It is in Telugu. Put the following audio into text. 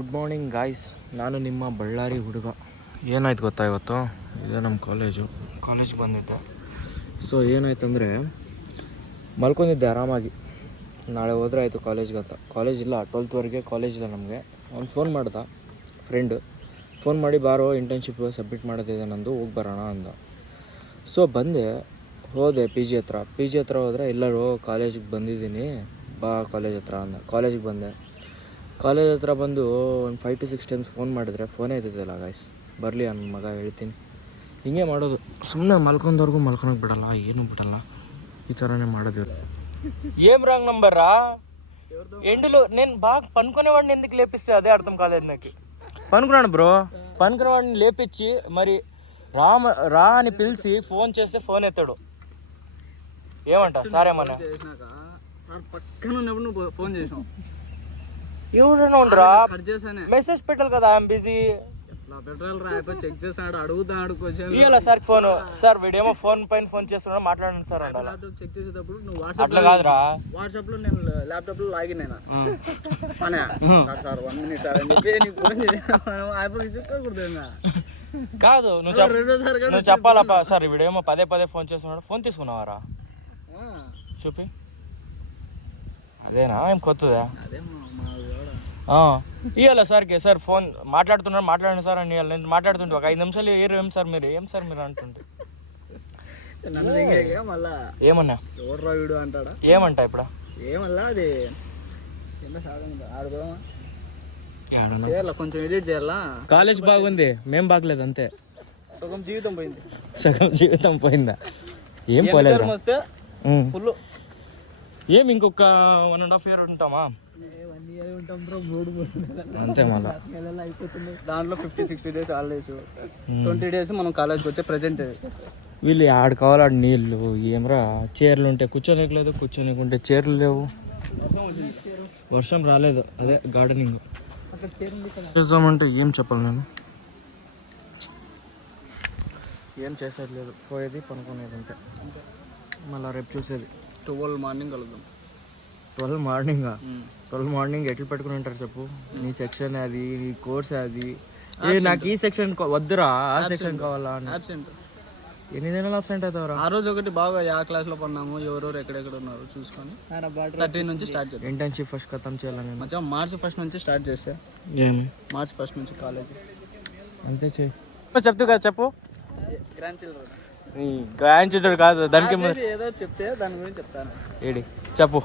ಗುಡ್ ಮಾರ್ನಿಂಗ್ ಗಾಯ್ಸ್, ನಾನು ನಿಮ್ಮ ಬಳ್ಳಾರಿ ಹುಡುಗ. ಏನಾಯ್ತು ಗೊತ್ತಾ, ಇವತ್ತು ಇದೇ ನಮ್ಮ ಕಾಲೇಜಿಗೆ ಬಂದಿದ್ದೆ. ಸೊ ಏನಾಯ್ತಂದರೆ ಮಲ್ಕೊಂಡಿದ್ದೆ ಆರಾಮಾಗಿ. ನಾಳೆ ಹೋದರೆ ಆಯಿತು ಕಾಲೇಜ್ಗೆ ಅಂತ. ಕಾಲೇಜ್ ಇಲ್ಲ, 12th ಕಾಲೇಜ್ ಇಲ್ಲ ನಮಗೆ. ಅವ್ನು ಫೋನ್ ಮಾಡ್ದ, ಫ್ರೆಂಡು ಫೋನ್ ಮಾಡಿ, ಬಾರೋ ಇಂಟರ್ನ್ಶಿಪ್ ಸಬ್ಮಿಟ್ ಮಾಡೋದಿದೆ ನಂದು, ಹೋಗಿ ಬರೋಣ ಅಂದ. ಸೊ ಬಂದೆ, ಹೋದೆ ಪಿ ಜಿ ಹತ್ರ ಹೋದರೆ, ಎಲ್ಲರೂ ಕಾಲೇಜಿಗೆ ಬಂದಿದ್ದೀನಿ ಬಾ ಕಾಲೇಜ್ ಹತ್ರ ಅಂದ. ಕಾಲೇಜಿಗೆ ಬಂದೆ. ಕಾಲೇಜ್ ಹತ್ರ ಬಂದು ಒಂದು 5 to 6 ಟೈಮ್ಸ್ ಫೋನ್ ಮಾಡಿದ್ರೆ ಫೋನೇ ಇದ್ದಿದ್ದಲ್ಲ ಗಾಯ್ಸ್. ಬರಲಿ ನನ್ನ ಮಗ, ಹೇಳ್ತೀನಿ. ಹಿಂಗೆ ಮಾಡೋದು, ಸುಮ್ಮನೆ ಮಲ್ಕೊಂಡವ್ರಿಗೂ ಮಲ್ಕೊಳಕ್ಕೆ ಬಿಡಲ್ಲ, ಏನೂ ಬಿಡಲ್ಲ, ಈ ಥರನೇ ಮಾಡೋದು. ఏం రాంగ్ నంబర్రా ఎండులో నేను బాగా పనుకునేవాడిని ఎందుకు లేపిస్తే అదే అర్థం కాలేదు నాకు. పనుకున్నాను బ్రో, పనుకునేవాడిని లేపించి మరి రా అని పిలిచి ఫోన్ చేస్తే ఫోన్ ఎత్తాడు. ఏమంట సార్ ఏమన్నా సార్ పక్కన ఉన్నప్పుడు నువ్వు ఫోన్ చేసావు, ఎవడన్నా ఉండరా, మెసేజ్ పెట్టాలి కదా, ఐఎమ్ బిజీ. పెట్రోల్ రాయపో చెక్ చేస్తాడు, అడుగుతాడు క్వశ్చన్. ఇవ్వాల సార్ ఫోన్, సార్ వీడేమో ఫోన్ పైన ఫోన్ చేస్తున్నాడు, మాట్లాడండి సార్ అంటే. ల్యాప్టాప్ చెక్ చేసేటప్పుడు నువ్వు అట్లా కాదురా, వాట్సాప్ లో నేను ల్యాప్టాప్ లో లాగిన్ అయినా సార్ 1 minute సార్ అని చెప్పి నీకు ఫోన్ చేయాలి కాదు. నువ్వు చెప్పాలప్పా, సార్ వీడేమో పదే ఫోన్ చేస్తున్నాడు, ఫోన్ తీసుకున్నావారా చూపి. అదేనా ఏం కొత్తదా? ఇవ్వాలా సార్కి, సార్ ఫోన్ మాట్లాడండి సార్ అని ఇవ్వాలి. నేను మాట్లాడుతుంటే ఒక 5 నిమిషాలు ఏం సార్ మీరు అంటుంటే మళ్ళా ఏమన్నా ఎవరు వీడు అంటాడా, ఏమంట ఇప్పుడు ఏమల్లా అది చేయాల, కొంచెం ఎడిట్ చేయాలా. కాలేజ్ బాగుంది, మేం బాగలేదు అంతే. సగం జీవితం పోయింది. సగం జీవితం పోయిందా? ఏం పోలేదు. వస్తే ఫుల్ ఏం ఇంకొక 1.5 year ఉంటామా అంతే. మళ్ళీ దాంట్లో 50-60 days హాలిడేస్, 20 days మనం కాలేజ్కి వచ్చే ప్రజెంట్. వీళ్ళు ఆడ కావాలి, ఆడ నీళ్ళు ఏమరా, చైర్లు ఉంటే కూర్చోనికలేదు, కూర్చోనికుంటే చైర్లు లేవు. వర్షం రాలేదు, అదే గార్డెనింగ్ చేద్దామంటే ఏం చెప్పాలి నేను, ఏం చేసేది లేదు, పోయేది పనుకునేది అంతే. మళ్ళీ రేపు చూసేది 12 మార్నింగ్ కలుద్దాం. 12 మార్నింగా? 12 మార్నింగ్ ఎట్లా పెట్టుకుని ఉంటారు చెప్పు? నీ సెక్షన్ అది, నీ కోర్స్ అది. నాకు ఈ సెక్షన్ వద్దురా, ఆ సెక్షన్ కావాలా. ఎన్ని దినాలు అబ్సెంట్ అవుతావురా? ఆ రోజు ఒకటి బాగా యా క్లాస్లో పన్నాము, ఎవరెవరు ఎక్కడెక్కడ ఉన్నారు చూసుకొని 13 నుంచి స్టార్ట్ చేస్తాం. ఇంటర్న్షిప్ ఫస్ట్ ఖతం చేయాలని మధ్య March 1st నుంచి స్టార్ట్ చేస్తే, March 1st నుంచి కాలేజ్ అంతే చేయి. చెప్తూ కదా, చెప్పు. గ్రాండ్ చిల్డ్రన్ కాదు, దానికి ఏదో చెప్తే దాని గురించి చెప్తాను. ఏడి చెప్పు.